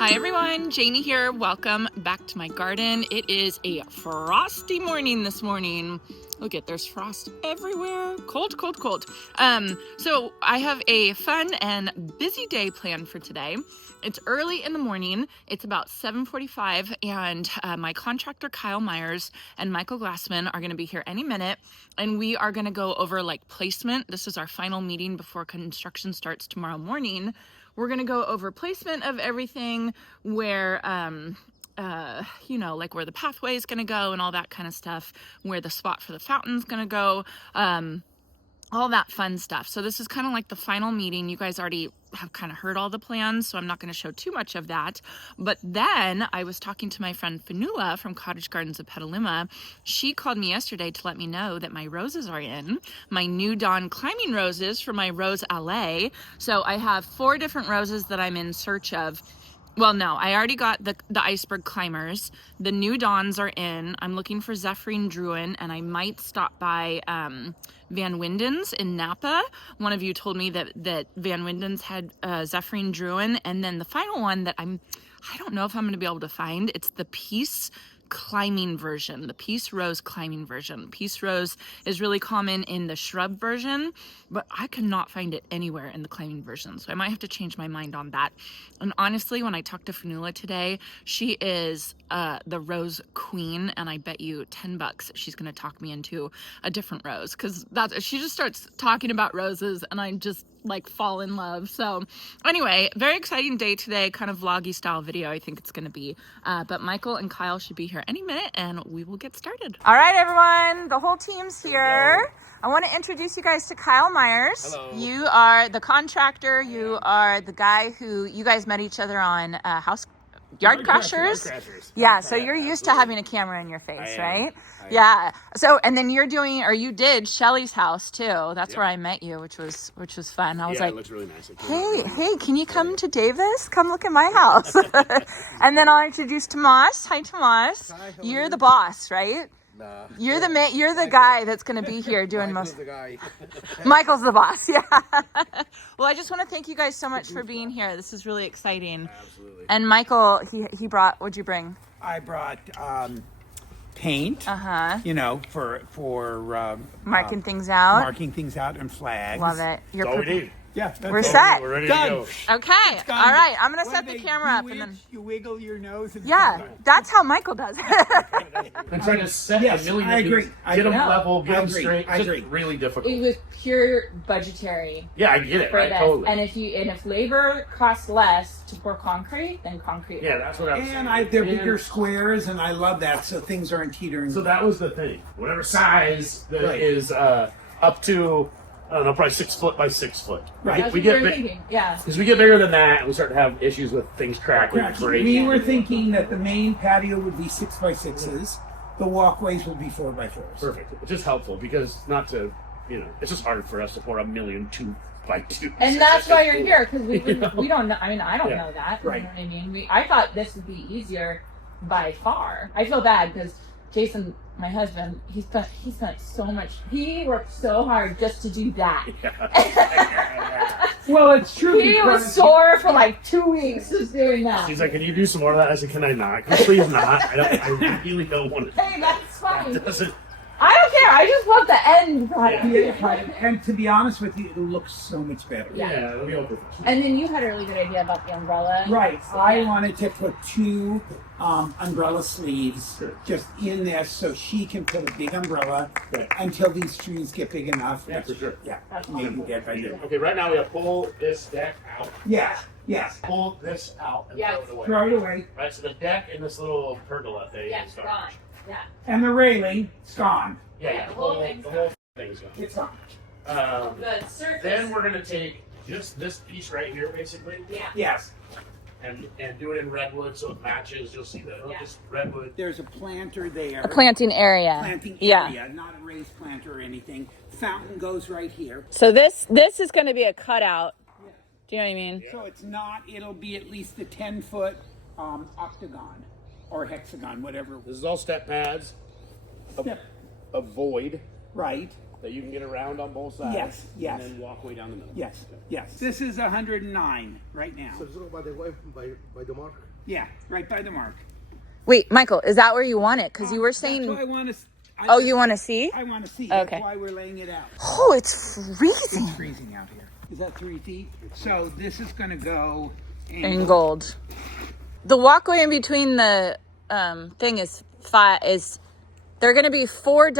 Hi everyone, Janie here. Welcome back to my garden. It is a frosty morning this morning. Look at, there's frost everywhere. Cold, cold, cold. So I have a fun and busy day planned for today. It's early in the morning. It's about 7:45 and my contractor Kyle Myers and Michael Glassman are gonna be here any minute. And we are gonna go over like placement. This is our final meeting before construction starts tomorrow morning. We're gonna go over placement of everything, where, like where the pathway is gonna go and all that kind of stuff, where the spot for the fountain's gonna go, all that fun stuff. So this is kind of like the final meeting. You guys already have kind of heard all the plans, so I'm not going to show too much of that. But then I was talking to my friend Fionuala from Cottage Gardens of Petaluma. She called me yesterday to let me know that my roses are in, my new dawn climbing roses for my rose allee. So I have 4 different roses that I'm in search of. Well, no, I already got the iceberg climbers. The new dawns are in. I'm looking for Zephyrin Druin, and I might stop by Van Winden's in Napa. One of you told me that Van Winden's had Zephyrin Druin, and then the final one that I don't know if I'm going to be able to find. It's the Peace climbing version, the Peace Rose climbing version. Peace Rose is really common in the shrub version, but I cannot find it anywhere in the climbing version, so I might have to change my mind on that. And honestly, when I talked to Fionuala today, she is the rose queen, and I bet you $10 she's going to talk me into a different rose, because she just starts talking about roses and I just like fall in love. So anyway, very exciting day today, kind of vloggy style video I think it's going to be, but Michael and Kyle should be here any minute and we will get started. All right everyone, the whole team's here. I want to introduce you guys to Kyle Myers. Hello. You are the contractor. You are the guy who you guys met each other on Yard Crashers. Yeah, so you're used to having a camera in your face, right? Yeah. So, and then you did Shelly's house too. That's where I met you, which was fun. I was like, it looks really nice. hey, can you come to Davis? Come look at my house. And then I'll introduce Tomas. Hi, Tomas. Hi, You're the boss, right? Nah. You're the guy that's going to be here doing Michael's the guy. Michael's the boss, yeah. Well, I just want to thank you guys so much for being here. This is really exciting. Absolutely. And Michael, he brought, what'd you bring? I brought paint. For Marking things out. marking things out and flags. Love it. That's all we need. Yeah, that's We're all. set. We're ready Done. to go. Okay. Done. All right. I'm going to When set the they camera up do and it, then. you wiggle your nose. And Yeah, that's how Michael does it. I'm trying to set Yes, a million I of agree. these, I get them agree. level, get I them agree. straight. I It's agree. really difficult. It was pure budgetary Yeah, I get it. for Right, this. totally. And if labor costs less to pour concrete, then concrete. Yeah, that's what I'm saying. And they're bigger squares, and I love that, so things aren't teetering. So that was the thing. Whatever size that Right. is up to, I don't know, probably 6 foot by 6 foot. Right. That's We what get we were big, thinking. Yeah. because we get bigger than that, we start to have issues with things cracking and We breaking. were thinking that the main patio would be 6 by 6s. The walkways would be 4 by 4s. Perfect. Which is helpful because it's just hard for us to pour a million 2 by 2s. And that's why you're here, because we don't know. I mean, I don't Yeah. know that. Right. You know what I mean? I thought this would be easier by far. I feel bad because Jason, my husband, he spent so much. He worked so hard just to do that. Well, it's true. He was sore for like 2 weeks just doing that. She's like, can you do some more of that? I said, can I not? Can you please not? I really don't want to. Hey, that's fine. It doesn't. I don't care. I just want the end product. Yeah, and to be honest with you, it looks so much better. Yeah, it'll be all professional. And then you had a really good idea about the umbrella. Right. So, I yeah. wanted to put 2 umbrella sleeves Sure. just in this so she can put a big umbrella Right. until these trees get big enough. Yeah, for sure. Yeah. That's Maybe awesome. get right there. Okay, right now we have pull this deck out. Yeah. Yes. Pull this out and Yeah. throw it away. Throw it away. Right, so the deck and this little pergola thing Yeah, is it's gone. gone. Yeah. And the railing, it's gone. Yeah, The whole thing's the whole thing's gone. It's gone. The surface. Then we're gonna take just this piece right here, basically, Yeah. Yes. and do it in redwood so it matches. You'll see that Yeah. this redwood. There's a planter there. A planting area. Planting Yeah. area, not a raised planter or anything. Fountain goes right here. So this is going to be a cutout. Do you know what I mean? So it's not, it'll be at least a 10-foot octagon or hexagon, whatever. This is all step pads. Step. A void Right. that you can get around on both sides. Yes, yes. And then walk way down the middle. Yes, yes. This is 109 right now. So it's by the way, by the mark. Yeah, right by the mark. Wait, Michael, is that where you want it? Because you were saying. That's why I want to. Oh, you want to see? I want to see. Okay. That's why we're laying it out. Oh, it's freezing. It's freezing out here. Is that 3 feet? So this is going to go In gold. The walkway in between the thing is they're going to be 4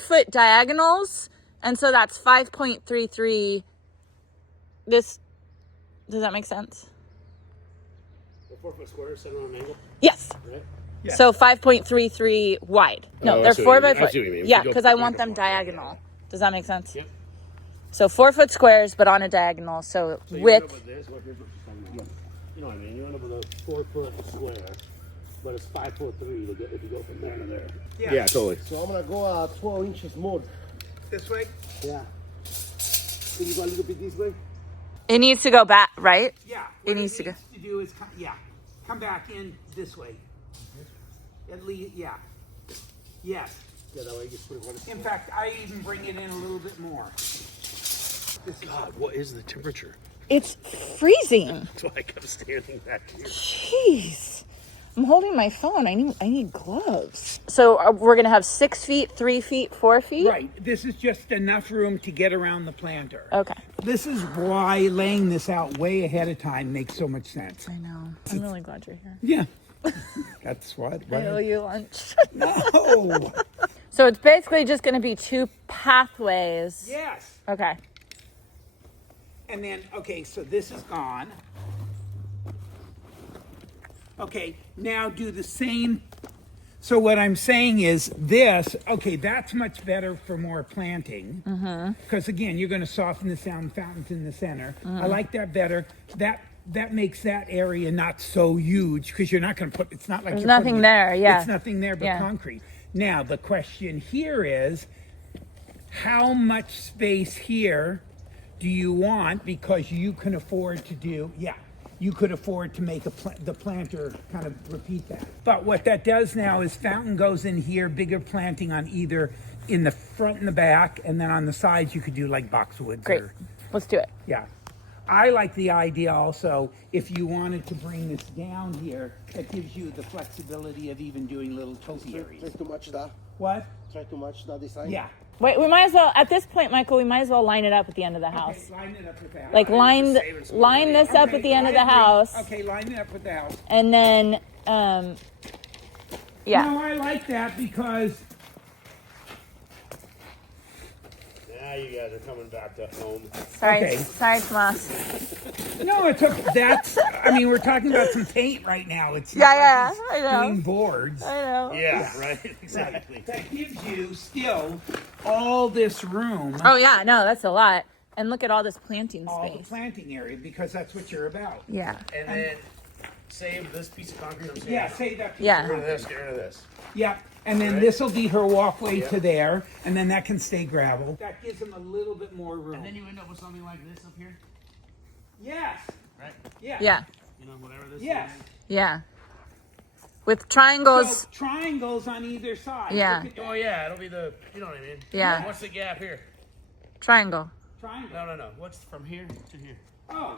foot diagonals, and so that's 5.33. Does that make sense? 4 foot square, center on an angle. Yes. Right. Yeah. So 5.33 wide. No, Oh, I they're see 4 what you by mean. I 4. see what you mean. Yeah, You go because I back want and them forth. diagonal. Does that make sense? Yep. So 4 foot squares, but on a diagonal. So So you end up width. with this. Here's what you're talking about. You know what I mean? You end up with a 4 foot square, but it's 5'3" to get if you go from there to there. Yeah, totally. So I'm gonna go 12 inches more. this way. Yeah. Can you go a little bit this way? It needs to go back, right? Yeah. It What needs to go. to do is come back in this way. At least, yeah. Yes. Yeah, that way you just put it right. In fact, I even bring it in a little bit more. This is God, what is the temperature? It's freezing. That's why I kept standing back here. Jeez. I'm holding my phone. I need gloves. So we're going to have 6 feet, 3 feet, 4 feet? right. This is just enough room to get around the planter. Okay. This is why laying this out way ahead of time makes so much sense. I know. I'm really glad you're here. Yeah. That's what. I owe you lunch. No. So it's basically just going to be 2 pathways. Yes. Okay. And then, okay, so this is gone. Okay, now do the same. So what I'm saying is this, okay, that's much better for more planting. Because again, you're going to soften the sound fountains in the center. I like that better. That makes that area not so huge because you're not going to put, it's not like There's you're nothing putting there, yeah. It's nothing there but Yeah. concrete. Now, the question here is, how much space here do you want, because you can afford to do, you could afford to make the planter kind of repeat that. But what that does now is fountain goes in here, bigger planting on either in the front and the back, and then on the sides you could do like boxwoods. Great. Let's do it. Yeah. I like the idea also, if you wanted to bring this down here, that gives you the flexibility of even doing little Try topiaries. to match that. What? Try to match that design. Yeah. Wait, we might as well, at this point, Michael, we might as well line it up at the end of the house. Okay, line it up with that. Like line this up Okay, at the end of I the agree. house. Okay, line it up with the house. And then, yeah. No, I like that because Now you guys are coming back to home. Sorry, Okay. sorry, Tomas. no, it's okay. That's. I mean, we're talking about some paint right now. It's Yeah, not yeah, like I he's know. doing boards. I know. Yeah, right. Exactly. That gives you still all this room, Oh yeah, no, that's a lot. And look at all this planting all the space. planting area, because that's what you're about. Yeah. And then save this piece of concrete. I'm saying. Yeah, say that. Yeah. Get rid of this. Get rid of this. Yeah, and then Right. this will be her walkway Yep. to there, and then that can stay gravel. That gives them a little bit more room. And then you end up with something like this up here, Yes. right? Yeah. Yeah. You know, whatever this Yes. is. Yeah. With triangles. So triangles on either side. Yeah. Look at that. Oh yeah, it'll be the. You know what I mean? Yeah. What's the gap here? Triangle. Triangle. No. What's from here to here? Oh,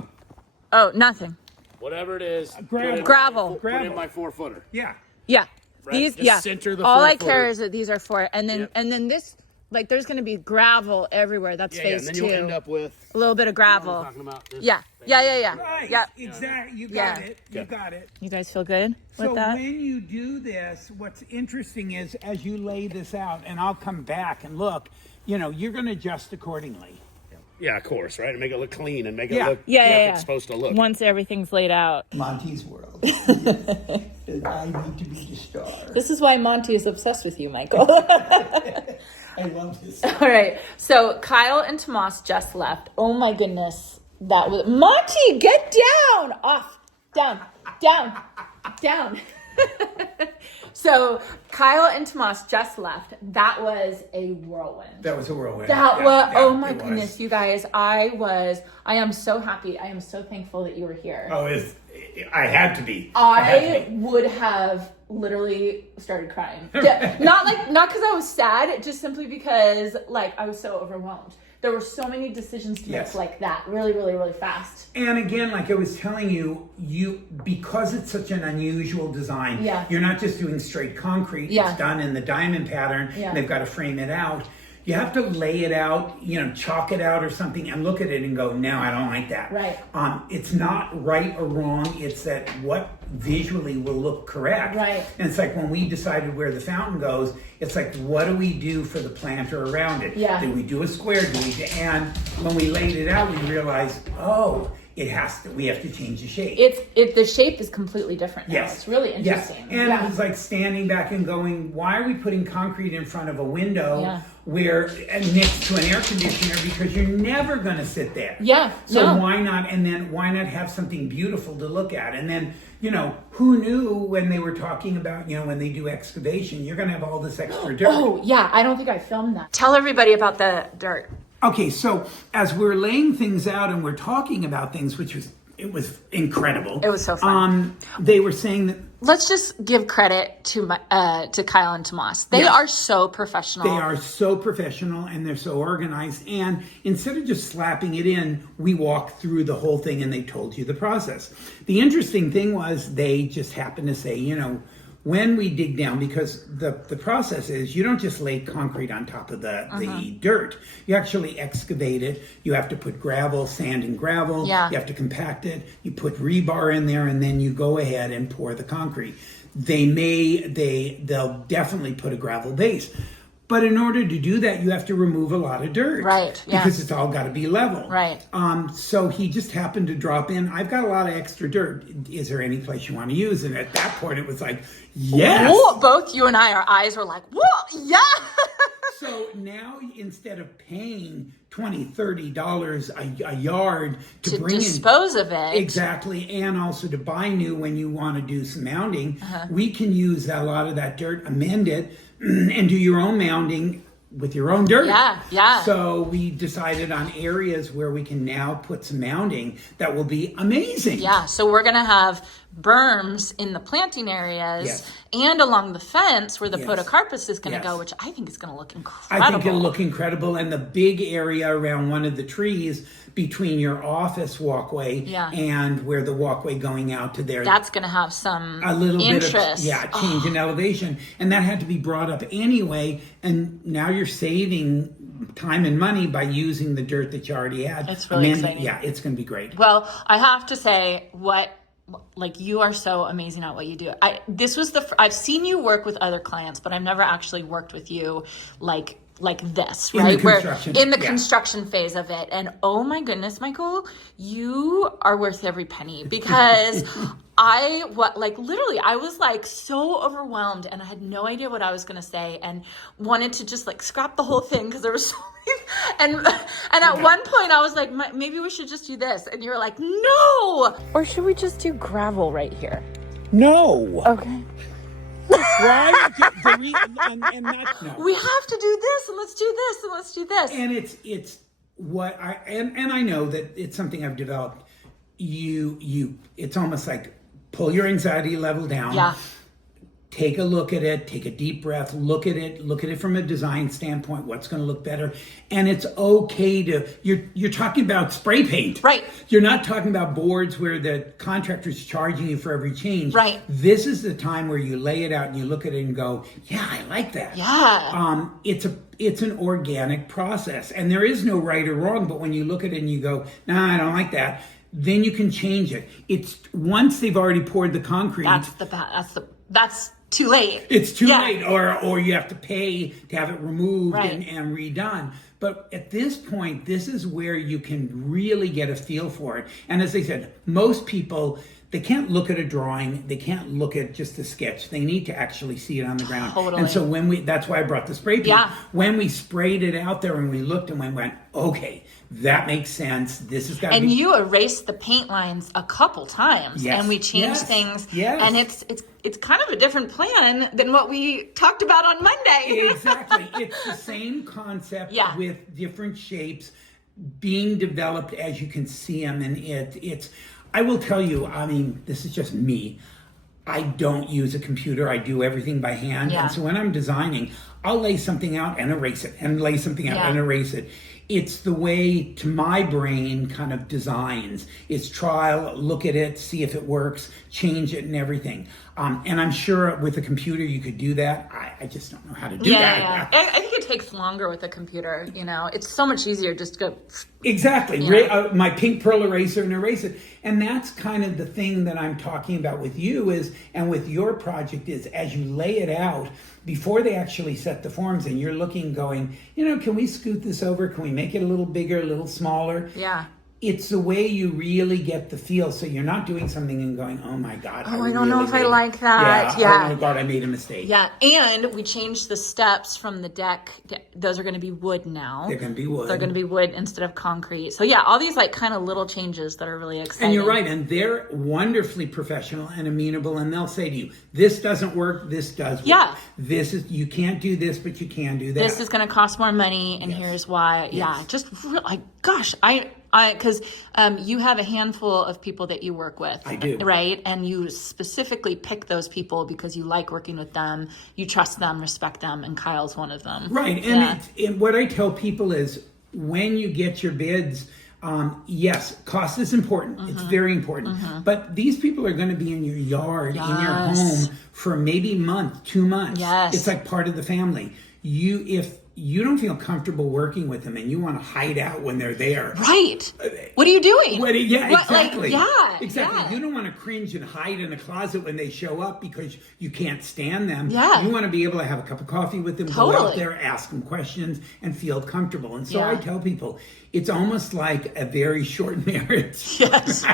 Oh, nothing. Whatever it is. gravel. Gravel. Put Gravel. in my 4-footer. Yeah. Yeah. Right? These, Just yeah. center the All I 4-footer. care is that these are 4, and then Yep. this, like, there's gonna be gravel everywhere. That's Yeah, phase and then 2. you'll end up with. A little bit of You know what gravel. I'm talking about? This Yeah. thing. Yeah. Right. Yep. Exactly. You Yeah. got it. You Okay. got it. You guys feel good with So that? when you do this, what's interesting is as you lay this out, and I'll come back and look, you're going to adjust accordingly. Yeah, of course, right? And make it look clean and make Yeah. it look Yeah, like yeah, yeah. it's supposed to look. Once everything's laid out. Monty's world. And I need to be the star. This is why Monty is obsessed with you, Michael. I love this. All right. So Kyle and Tomas just left. Oh my goodness. That was Monty, get down. Off. Down. So Kyle and Tomas just left. That was a whirlwind. That was a whirlwind. That Yeah, was, yeah, oh my it was. goodness, you guys. I am so happy. I am so thankful that you were here. Oh, I had to be. I would have literally started crying. Yeah, not because I was sad, just simply because like I was so overwhelmed. there were so many decisions to Yes. make like that, really, really, really fast. And again, like I was telling you, because it's such an unusual design, Yeah. you're not just doing straight concrete. Yeah. It's done in the diamond pattern. Yeah. They've got to frame it out. You have to lay it out, chalk it out or something, and look at it and go, no, I don't like that. Right. It's not right or wrong. It's that what visually will look correct. Right. And it's like when we decided where the fountain goes, it's like, what do we do for the planter around it? Yeah. Do we do a square? And when we laid it out, we realized, oh, we have to change the shape. The shape is completely different now. Yes. It's really Yes. interesting. And Yeah. it was like standing back and going, why are we putting concrete in front of a window Yeah. next to an air conditioner? Because you're never going to sit there. Yeah, So no. why not? And then why not have something beautiful to look at? And then, who knew when they were talking about, when they do excavation, you're going to have all this extra dirt. Oh, yeah. I don't think I filmed that. Tell everybody about the dirt. Okay, so as we're laying things out and we're talking about things, it was incredible. It was so fun. They were saying that Let's just give credit to Kyle and Tomas. They Yes. are so professional. they are so professional and they're so organized. And instead of just slapping it in, we walked through the whole thing and they told you the process. The interesting thing was they just happened to say, when we dig down, because the process is you don't just lay concrete on top of the dirt. You actually excavate it. You have to put gravel, sand and gravel. Yeah. You have to compact it. You put rebar in there, and then you go ahead and pour the concrete. They'll definitely put a gravel base. But in order to do that, you have to remove a lot of dirt. Right, yeah. Because it's all got to be level. Right. So he just happened to drop in, I've got a lot of extra dirt. Is there any place you want to use? And at that point, it was like, yes. Whoa, both you and our eyes were like, whoa, yeah. So now instead of paying $20, $30 a yard to bring dispose of it. Exactly, and also to buy new when you want to do some mounding, we can use a lot of that dirt, amend it, and do your own mounding with your own dirt. Yeah, yeah. So we decided on areas where we can now put some mounding that will be amazing. Yeah, so we're going to have berms in the planting areas Yes. and along the fence where the Yes. podocarpus is going to Yes. go, which I think is going to look incredible. I think it'll look incredible. And the big area around one of the trees between your office walkway Yeah. and where the walkway going out to there. That's going to have some a little interest. bit of change in elevation. And that had to be brought up anyway. And now you're saving time and money by using the dirt that you already had. It's really Amanda, exciting. Yeah, it's going to be great. Well, I have to say, you are so amazing at what you do. I've seen you work with other clients, but I've never actually worked with you like this, In the right? construction, in the yeah. construction phase of it. And oh my goodness, Michael, you are worth every penny because I was like so overwhelmed and I had no idea what I was going to say and wanted to just like scrap the whole thing because there was so many. And at one point I was like, maybe we should just do this. And you were like, no. Or should we just do gravel right here? No. Okay. Why? And that's no. We have to do this and let's do this and let's do this. And it's what I know that it's something I've developed. It's almost like pull your anxiety level down. Yeah. Take a look at it, take a deep breath, look at it from a design standpoint, what's going to look better. And it's okay you're talking about spray paint. Right. You're not talking about boards where the contractor's charging you for every change. Right. This is the time where you lay it out and you look at it and go, yeah, I like that. Yeah. It's an organic process and there is no right or wrong, but when you look at it and you go, nah, I don't like that, then you can change it. It's once they've already poured the concrete. That's too late. It's too Yeah. late, or you have to pay to have it removed Right. and redone. But at this point, this is where you can really get a feel for it. And as I said, most people, they can't look at a drawing. They can't look at just a sketch. They need to actually see it on the ground. Totally. And so that's why I brought the spray paint. Yeah. When we sprayed it out there and we looked and we went, okay, that makes sense. This has got to be. And you erased the paint lines a couple times, Yes. and we changed Yes. things. Yes. And it's kind of a different plan than what we talked about on Monday. Exactly. It's the same concept Yeah. with different shapes being developed as you can see them. And it's, I will tell you, I mean, this is just me. I don't use a computer. I do everything by hand. Yeah. And so when I'm designing, I'll lay something out and erase it and lay something out Yeah. and erase it. It's the way, to my brain, kind of designs. It's trial, look at it, see if it works, change it and everything. And I'm sure with a computer you could do that. I just don't know how to do that. I think it takes longer with a computer, you know. It's so much easier just to go. Exactly. Yeah. My pink pearl eraser and erase it. And that's kind of the thing that I'm talking about with you and with your project is as you lay it out, before they actually set the forms and you're looking going, can we scoot this over? Can we make it a little bigger, a little smaller? Yeah. It's the way you really get the feel. So you're not doing something and going, oh my God. I don't know if I like that. Oh my God, I made a mistake. Yeah. And we changed the steps from the deck. Those are going to be wood now. They're going to be wood. They're going to be wood instead of concrete. So yeah, all these like kind of little changes that are really exciting. And you're right. And they're wonderfully professional and amenable. And they'll say to you, this doesn't work. This does work. Yeah. You can't do this, but you can do that. This is going to cost more money. And here's why. Yeah. Just like, gosh, because you have a handful of people that you work with. I do. Right? And you specifically pick those people because you like working with them, you trust them, respect them, and Kyle's one of them. Right. And what I tell people is when you get your bids, yes, cost is important. It's very important. But these people are going to be in your yard, in your home for maybe a month, 2 months. Yes. It's like part of the family. If you don't feel comfortable working with them and you want to hide out when they're there. Right. What are you doing? Exactly. Exactly. You don't want to cringe and hide in a closet when they show up because you can't stand them. Yeah. You want to be able to have a cup of coffee with them, go out there, ask them questions, and feel comfortable. And so I tell people, it's almost like a very short marriage. Yes.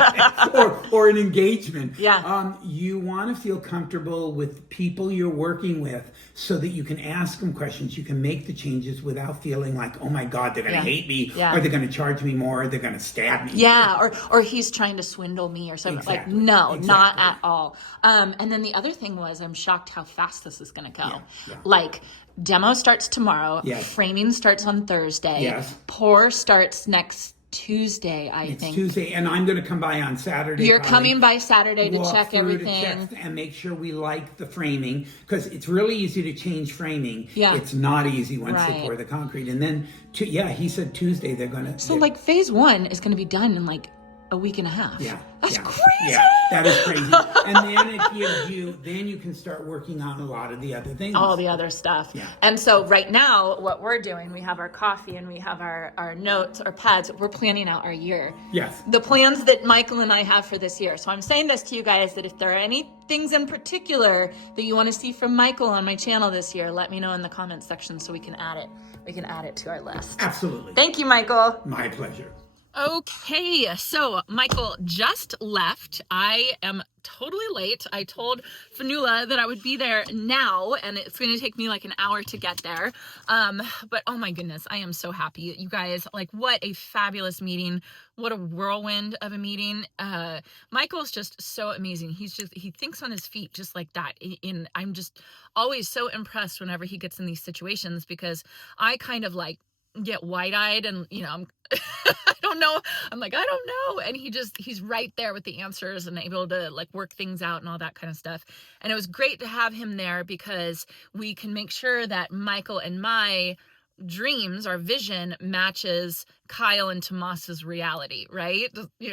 or an engagement. Yeah. You want to feel comfortable with people you're working with so that you can ask them questions. You can make the changes without feeling like, oh my God, they're going to hate me, or they're going to charge me more, or they're going to stab me. Yeah, or he's trying to swindle me or something. Exactly. Like, no, not at all. And then the other thing was, I'm shocked how fast this is going to go. Yeah. Like, demo starts tomorrow. Yes. Framing starts on Thursday. Yes. Pour starts next Tuesday, I think. Tuesday, and I'm going to come by on Saturday. You're coming by Saturday to walk check through everything. to check and make sure we like the framing, because it's really easy to change framing. Yeah. It's not easy once they pour the concrete. And then, he said Tuesday they're going to. So like phase 1 is going to be done in like a week and a half. Yeah. That's crazy. Yeah, that is crazy. And then it gives you, then you can start working on a lot of the other things. All the other stuff. Yeah. And so right now, what we're doing, we have our coffee and we have our notes, our pads. We're planning out our year. Yes. The plans that Michael and I have for this year. So I'm saying this to you guys, that if there are any things in particular that you want to see from Michael on my channel this year, let me know in the comments section so we can add it. We can add it to our list. Absolutely. Thank you, Michael. My pleasure. Okay, so Michael just left. I am totally late. I told Fionnuala that I would be there now, and it's going to take me like an hour to get there. But oh my goodness, I am so happy. You guys, like, what a fabulous meeting. What a whirlwind of a meeting. Michael's just so amazing. He thinks on his feet just like that. And I'm just always so impressed whenever he gets in these situations, because I kind of like get wide-eyed and, I'm I don't know. I'm like, I don't know. And he's right there with the answers and able to like work things out and all that kind of stuff. And it was great to have him there because we can make sure that Michael and my dreams, our vision, matches Kyle and Tomas's reality, right?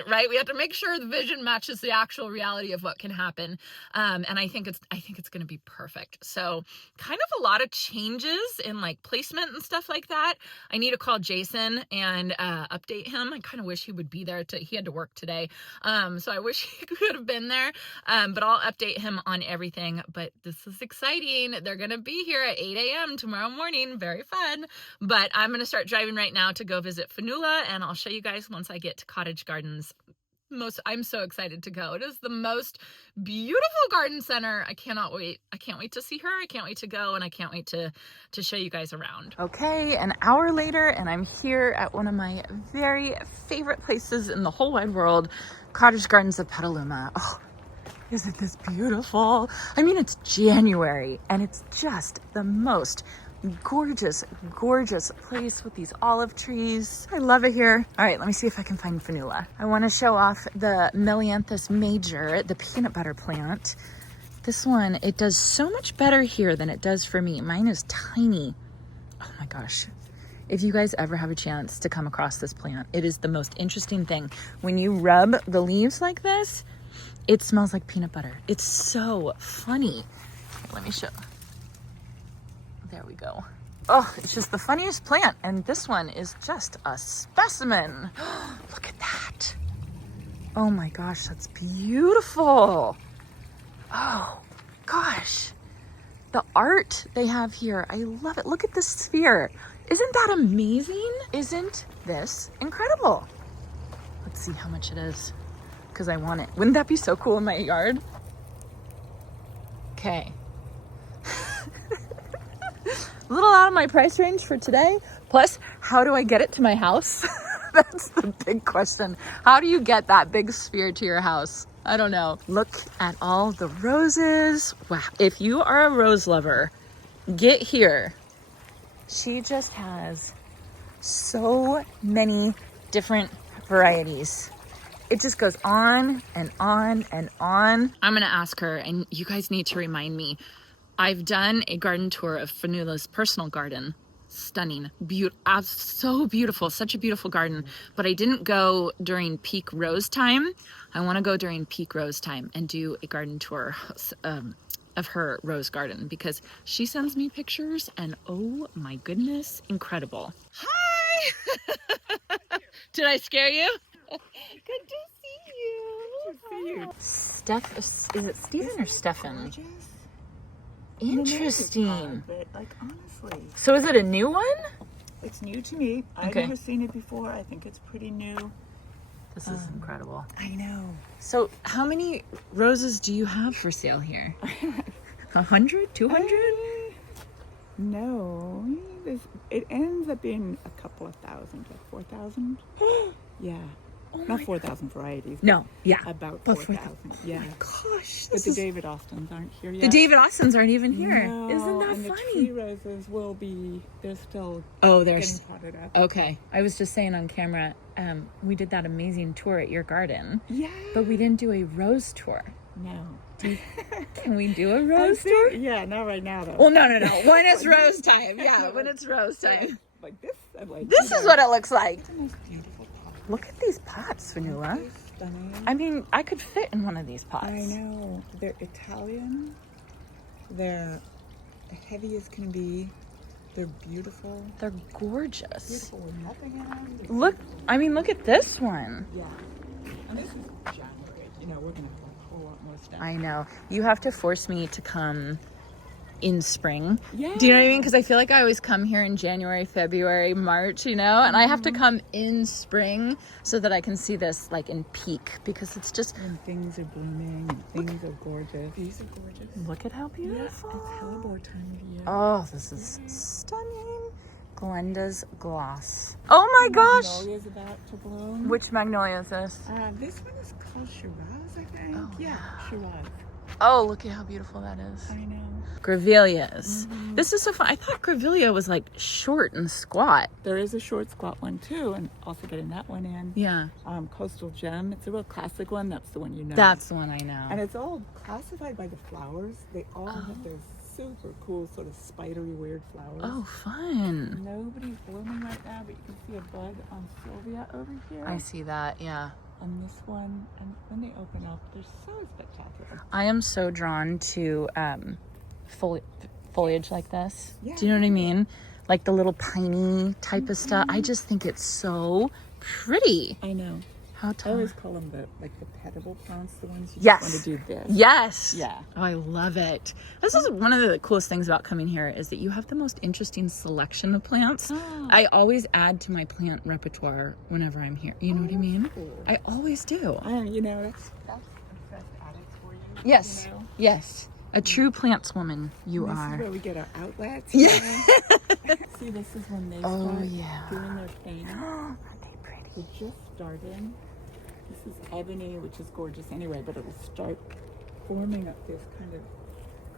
Right? We have to make sure the vision matches the actual reality of what can happen. And I think it's going to be perfect. So kind of a lot of changes in like placement and stuff like that. I need to call Jason and update him. I kind of wish he would be there. He had to work today. So I wish he could have been there. But I'll update him on everything. But this is exciting. They're going to be here at 8 a.m. tomorrow morning. Very fun. But I'm going to start driving right now to go visit Fionnuala, and I'll show you guys once I get to Cottage Gardens. I'm so excited to go. It is the most beautiful garden center. I cannot wait. I can't wait to see her. I can't wait to go, and I can't wait to show you guys around. Okay, an hour later, and I'm here at one of my very favorite places in the whole wide world, Cottage Gardens of Petaluma. Oh, isn't this beautiful? I mean, it's January, and it's just the most gorgeous place with these olive trees. I love it here. All right, let me see if I can find Fionnuala. I want to show off the Melianthus major, the peanut butter plant. This one, it does so much better here than it does for me. Mine is tiny. Oh my gosh. If you guys ever have a chance to come across this plant, it is the most interesting thing. When you rub the leaves like this, it smells like peanut butter. It's so funny. Let me show. There we go. Oh, it's just the funniest plant. And this one is just a specimen. Look at that. Oh my gosh, that's beautiful. Oh gosh. The art they have here, I love it. Look at this sphere. Isn't that amazing? Isn't this incredible? Let's see how much it is, because I want it. Wouldn't that be so cool in my yard? Okay. A little out of my price range for today. Plus, how do I get it to my house? That's the big question. How do you get that big sphere to your house? I don't know. Look at all the roses. Wow. If you are a rose lover, get here. She just has so many different varieties. It just goes on and on and on. I'm gonna ask her, and you guys need to remind me. I've done a garden tour of Fionuala's personal garden. Stunning, so beautiful, such a beautiful garden. But I didn't go during peak rose time. I want to go during peak rose time and do a garden tour of her rose garden, because she sends me pictures and oh my goodness, incredible. Hi! Did I scare you? Good to see you. Good to see you. Steph, is it Stephen or Stefan? Interesting. But like honestly, So is it a new one? it's new to me. I've Okay. never seen it before. I think it's pretty new. This is incredible. I know. So how many roses do you have for sale here? 100? 200? No, it ends up being a couple of thousand, like 4,000. Yeah, not 4,000 varieties. No, yeah. About About 4,000. Yeah, Gosh, but the David Austins aren't here yet. the David Austins aren't even here. No, Isn't that and funny? the tree roses will be. They're still Oh, getting there's. potted up. Okay. I was just saying on camera, we did that amazing tour at your garden, Yeah. but we didn't do a rose tour. No. Can we do a rose I tour? think- Yeah, not right now though. Well, no. When it's rose time. Yeah, when it's rose time. Like this. I'm like, This is what it looks like. the most beautiful pot. Look at these pots, Fionuala. They're stunning. I mean, I could fit in one of these pots. I know. They're Italian. They're heavy as can be. They're beautiful. They're gorgeous. Beautiful with nothing in them. Look, I mean, look at this one. Yeah. And this is January. You know, we're gonna have a whole lot more stuff. I know. You have to force me to come in spring. Yeah. Do you know what I mean? Because I feel like I always come here in January, February, March, you know? And I have to come in spring so that I can see this like in peak, because it's just, When things are blooming and things are gorgeous. These are gorgeous. look at how beautiful. It's hellebore time of year. Oh, this is stunning. Glenda's gloss. Oh my gosh. Magnolia's about to bloom. Which magnolia is this? This one is called Shiraz, I think. Oh, yeah, Shiraz. Oh, look at how beautiful that is. I know. Grevilleas. This is so fun. I thought Grevillea was like short and squat. There is a short squat one too, and also getting that one in. Yeah. Coastal Gem. It's a real classic one. That's the one you know. That's the one I know. And it's all classified by the flowers. They all have their super cool, sort of spidery, weird flowers. Oh, fun. Nobody's blooming right now, but you can see a bud on Sylvia over here. I see that, yeah. On this one, and when they open up, they're so spectacular. I am so drawn to foliage like this. Yeah. Do you know what I mean? Like the little piney type of stuff. I just think it's so pretty. I know. How I tall? always call them the petable plants, the ones you Yes. just want to do this. Yes. Yeah. Oh, I love it. This is one of the coolest things about coming here, is that you have the most interesting selection of plants. Oh. I always add to my plant repertoire whenever I'm here. You know what I mean? Cool. I always do. You know, that's the best attics for you. Yes. You know? Yes. A true plants woman, you This is are. where we get our outlets. Yeah. You know? See, this is when they Oh, start yeah. doing their thing. Aren't they pretty? They're just starting. This is ebony, which is gorgeous anyway, but it'll start forming up this kind of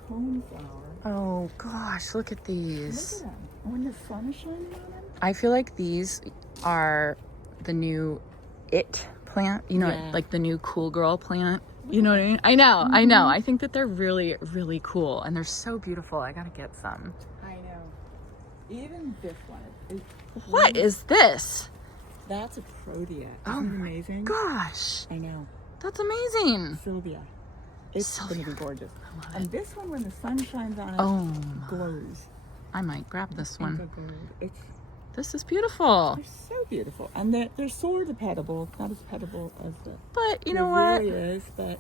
cone flower. Oh gosh, look at these. Look at them. When the sun is shining on them. I feel like these are the new it plant, you know, Yeah. like the new cool girl plant. You know what I mean? I know, I know. I think that they're really, really cool, and they're so beautiful. I gotta get some. I know. Even this one is. What is this? That's a protea. Oh Isn't it my amazing? gosh. I know. That's amazing. Sylvia. It's going to be gorgeous. I love And it. this one, when the sun shines on it, Oh my. glows. I might grab this Pink one. or gold. It's This is beautiful. they're so beautiful, and they're sort of petable. Not as petable as the. But you know it what? really is, but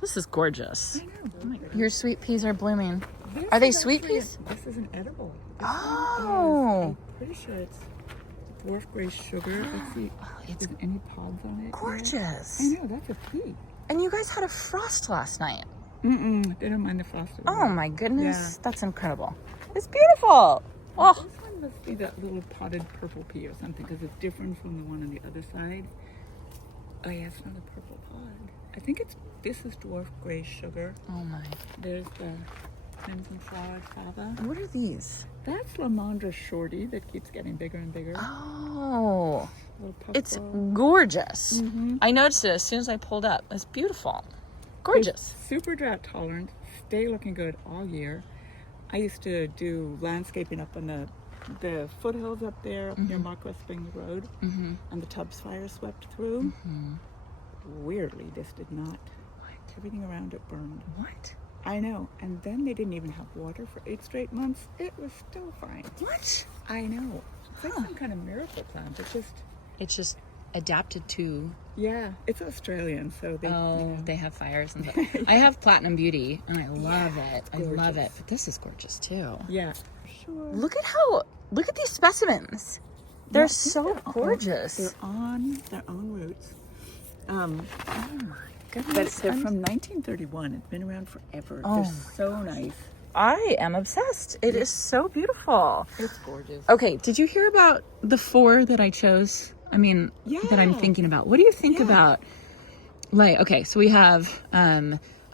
This is gorgeous. I know. Your sweet peas are blooming. This Are they is sweet actually- peas? This is an edible. Oh. I'm pretty sure it's dwarf gray sugar. Let's see. It's Is any pods on it? yet? gorgeous. I know, that's a pea. And you guys had a frost last night. They don't mind the frosted. Oh my goodness. Yeah. That's incredible. It's beautiful. Oh, This one must be that little potted purple pea or something because it's different from the one on the other side. Oh yeah, it's not a purple pod. I think this is dwarf gray sugar. oh my. There's the crimson flowered fava. What are these? That's Lamandra shorty that keeps getting bigger and bigger. Oh, Little it's puffball. gorgeous. Mhm. I noticed it as soon as I pulled up. It's beautiful. Gorgeous. It's super drought tolerant. Stay looking good all year. I used to do landscaping up on the foothills up there up near Marquess Springs Road, and the Tubbs fire swept through. Weirdly, this did not. Everything around it burned. What? I know. And then they didn't even have water for 8 straight months. It was still fine. What? I know. It's like some kind of miracle plant. It's just adapted to. Yeah, it's Australian, so they. They have fires and stuff. I have Platinum Beauty and I love it. I love it. But this is gorgeous too. Yeah, sure. Look at these specimens. They're Yeah, so gorgeous. They're on their own roots. Oh my But goodness. they're from 1931. It's been around forever. Oh They're my so nice. I am obsessed. It is so beautiful. It's gorgeous. Okay, did you hear about the 4 that I chose? I mean, that I'm Yeah. thinking about. What do you think about, like, okay, so we have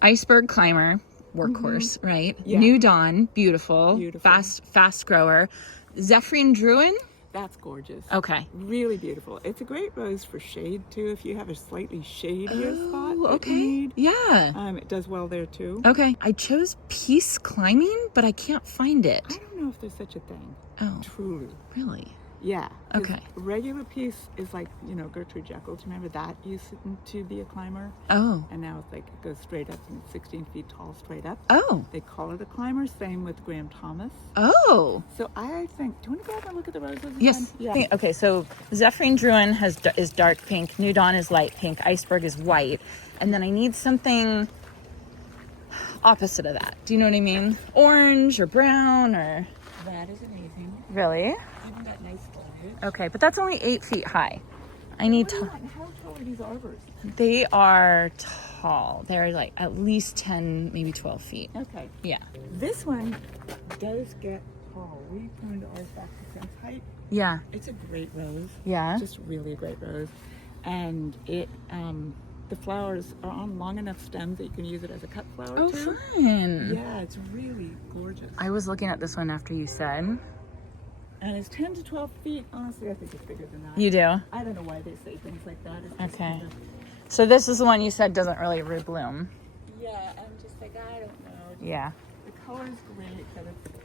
Iceberg Climber, workhorse, right? Yeah. New Dawn, beautiful. Beautiful. Fast grower. Zephyrin Druin. That's gorgeous. Okay. Really beautiful. It's a great rose for shade too. If you have a slightly shadier spot, Oh, that okay. you need. Yeah. It does well there too. Okay. I chose Peace Climbing, but I can't find it. I don't know if there's such a thing. Oh, Truly. really? Yeah. 'cause Okay. Regular piece is like, Gertrude Jekyll. Do you remember that used to be a climber? Oh. And now it's like it goes straight up and it's 16 feet tall straight up. Oh. They call it a climber. Same with Graham Thomas. Oh. So I think, do you want to go out and look at the roses again? Yes. Yeah. Okay, so Zephyrin Druin is dark pink, New Dawn is light pink, Iceberg is white, and then I need something opposite of that. Do you know what I mean? Orange or brown or... That is amazing. Really? Even that nice foliage. Okay, but that's only 8 feet high. I need What do you to... want? How tall are these arbors? They are tall. They're like at least 10, maybe 12 feet. Okay. Yeah. This one does get tall. We pruned ours back to fence height. Yeah. It's a great rose. Yeah. Just really a great rose. And it, the flowers are on long enough stems that you can use it as a cut flower Oh, too. fun. Yeah, it's really gorgeous. I was looking at this one after you said. And it's 10 to 12 feet. Honestly, I think it's bigger than that. You do? I don't know why they say things like that. It's just Okay. kind of- So this is the one you said doesn't really rebloom. yeah, I'm just like, I don't know. Yeah. The color's great, but it's...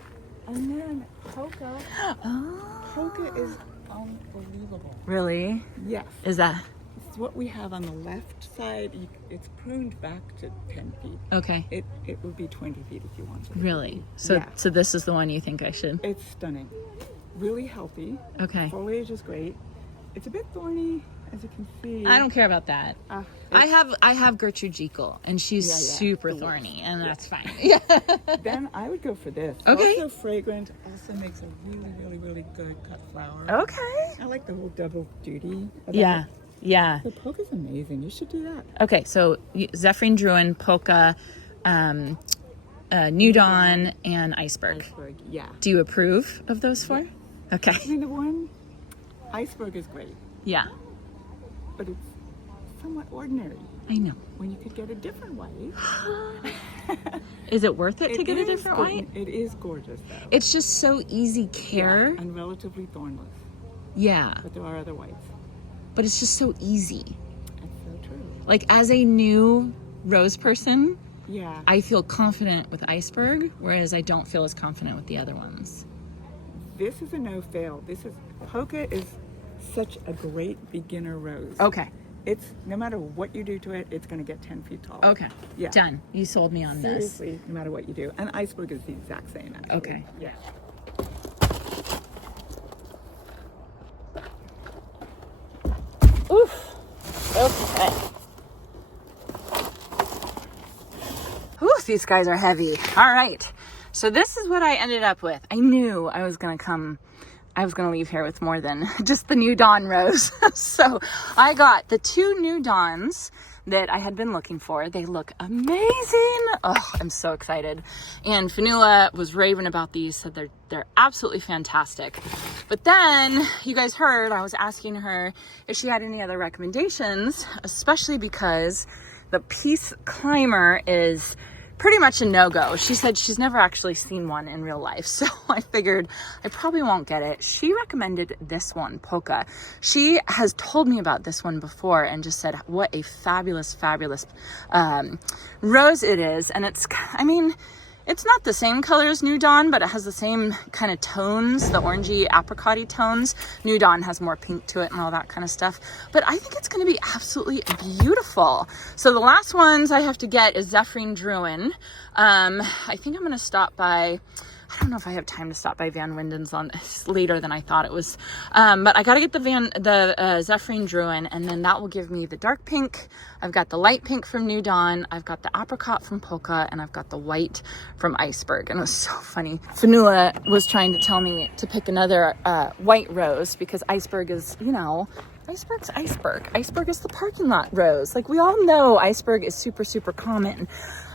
And then Polka. Oh. Polka is unbelievable. Really? Yes. Is that... It's what we have on the left side. It's pruned back to 10 feet. Okay. It would be 20 feet if you wanted it. Really? So Yeah. so this is the one you think I should? It's stunning. Really healthy. Okay. Foliage is great. It's a bit thorny, as you can see. I don't care about that. I have Gertrude Jekyll, and she's Yeah, yeah. super The thorny, and that's fine. Yeah. Then I would go for this. Okay. Also fragrant. Also makes a really, really, really good cut flower. Okay. I like the whole double duty. of Yeah. that. Yeah. The polka's amazing. You should do that. Okay. So Zephyrin Druin, Polka, New Dawn, and Iceberg. Iceberg, yeah. Do you approve of those 4? Okay. I mean, the one, Iceberg is great, Yeah. but it's somewhat ordinary. I know. When you could get a different way. Is it worth it to get a is different white? It is gorgeous, though. It's just so easy care. And relatively thornless. Yeah. But there are other whites. But it's just so easy. That's so true. Like, as a new rose person, Yeah. I feel confident with Iceberg, whereas I don't feel as confident with the other ones. This is a no-fail. Polka is such a great beginner rose. Okay. It's, no matter what you do to it, it's going to get 10 feet tall. Okay. Yeah. Done. You sold me on this. Seriously, no matter what you do. And iceberg is the exact same, actually. Okay. Yeah. Oof. Okay. Ooh, these guys are heavy. All right. So this is what I ended up with. I knew I was going to leave here with more than just the New Dawn rose. So I got the 2 New Dawns that I had been looking for. They look amazing. Oh, I'm so excited. And Fionuala was raving about these, said they're absolutely fantastic. But then you guys heard I was asking her if she had any other recommendations, especially because the Peace Climber is pretty much a no-go. She said she's never actually seen one in real life, so I figured I probably won't get it. She recommended this one, Polka. She has told me about this one before and just said what a fabulous rose it is. And it's, I mean, it's not the same color as New Dawn, but it has the same kind of tones, the orangey apricot-y tones. New Dawn has more pink to it and all that kind of stuff. But I think it's going to be absolutely beautiful. So the last ones I have to get is Zephyrin Druin. I think I'm going to stop by, I don't know if I have time to stop by Van Winden's on later than I thought it was. But I got to get the Zephyrin Druin, and then that will give me the dark pink. I've got the light pink from New Dawn. I've got the apricot from Polka, and I've got the white from Iceberg. And it was so funny. Fionuala was trying to tell me to pick another white rose because Iceberg is, you know, Iceberg's Iceberg. Iceberg is the parking lot rose. Like, we all know Iceberg is super, super common.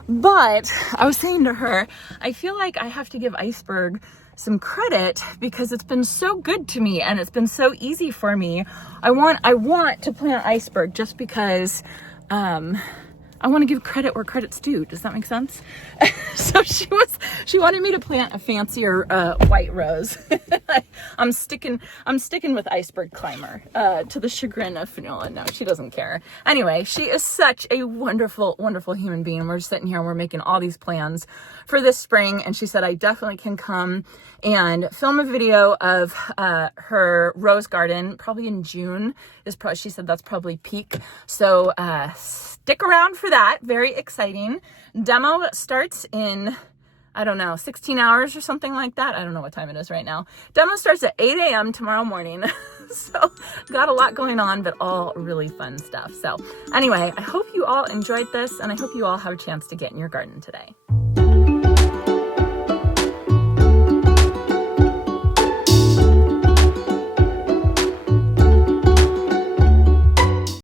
But I was saying to her, I feel like I have to give Iceberg some credit because it's been so good to me and it's been so easy for me. I want to plant Iceberg just because I want to give credit where credit's due. Does that make sense? So she wanted me to plant a fancier white rose. I'm sticking with Iceberg Climber to the chagrin of Fionuala. No, she doesn't care. Anyway, she is such a wonderful, wonderful human being. We're sitting here and we're making all these plans for this spring, and she said I definitely can come and film a video of her rose garden probably in June. She said that's probably peak. So stick around for that. Very exciting. Demo starts in, I don't know, 16 hours or something like that. I don't know what time it is right now. Demo starts at 8 a.m. tomorrow morning. So got a lot going on, but all really fun stuff. So anyway, I hope you all enjoyed this, and I hope you all have a chance to get in your garden today.